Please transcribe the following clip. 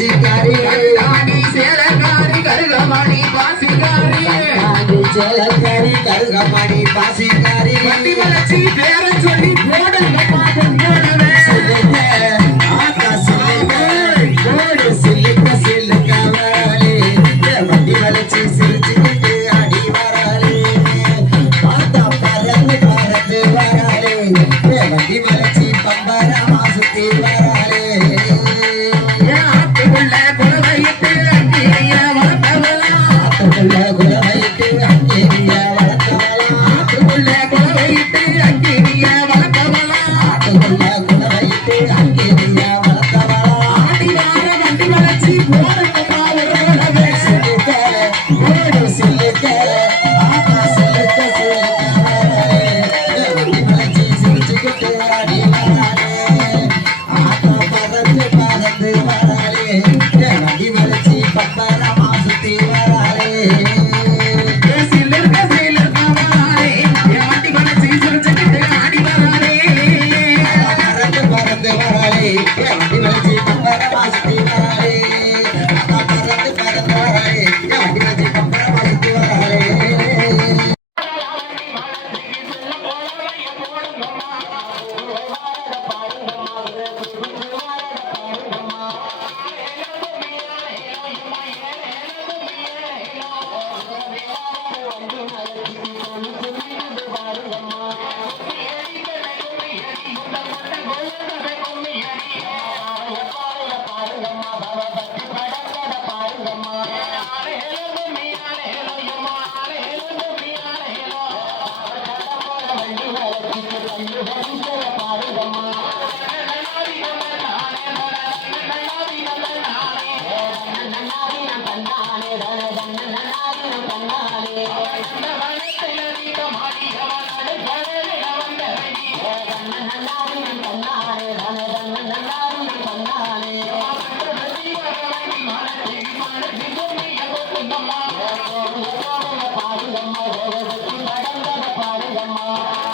பாசிக்காரி சேலக்காரி கருகமணி பாசிக்காரி சேலக்காரி கருகமணி பாசிக்காரி வண்டி வளர்ச்சி பேர சொல்லி போடுங்க பாட்டு போடுவே ஆத்தா சொல்லுங்க சில்லுக்க சில்லுக்க வராளே வண்டி வளர்ச்சி சிரிச்சுக்கிட்டு அடி வராளே ஆத்தா பறந்து பறந்து வராளே வண்டி வளர்ச்சி பம்பரமா சுத்தி வராளே ஆத்துக்குள்ள குலவையிட்டு அங்கேய வளர்த்தவளா ஆத்துக்குள்ள குலவையிட்டு அங்கேய வளர்த்தவளா ஆத்துக்குள்ள குலவையிட்டு அங்கேய வளர்த்தவளா ஆத்துக்குள்ள குலவையிட்டு அங்கேய வளர்த்தவளா ஆடி வார வண்டி வளர்ச்சி போறப்பா ஒரு சில்லுக்கார ஓடு சில்லுக்கார ஆத்தா சில்லுக்க சில்லுக்கார வண்டி வளர்ச்சி சிரிச்சுக்கிட்டு ஆடி வராளே ஆத்தா பறந்து பறந்து வராளே வண்டி வளர்ச்சி பப்பரமா சுத்தி வராளே சில்லுக்க சில்லுக்க வராளே வண்டி வளர்ச்சி சிரிச்சுக்கிட்டு ஆடி வராளே பறந்து பறந்து வராளே வண்டி வளர்ச்சி பப்பரமா சுத்தி வராளே பறந்து பறந்து வராளே வண்டி வளர்ச்சி பப்பரமா சுத்தி வராளே பாருங்கம்மா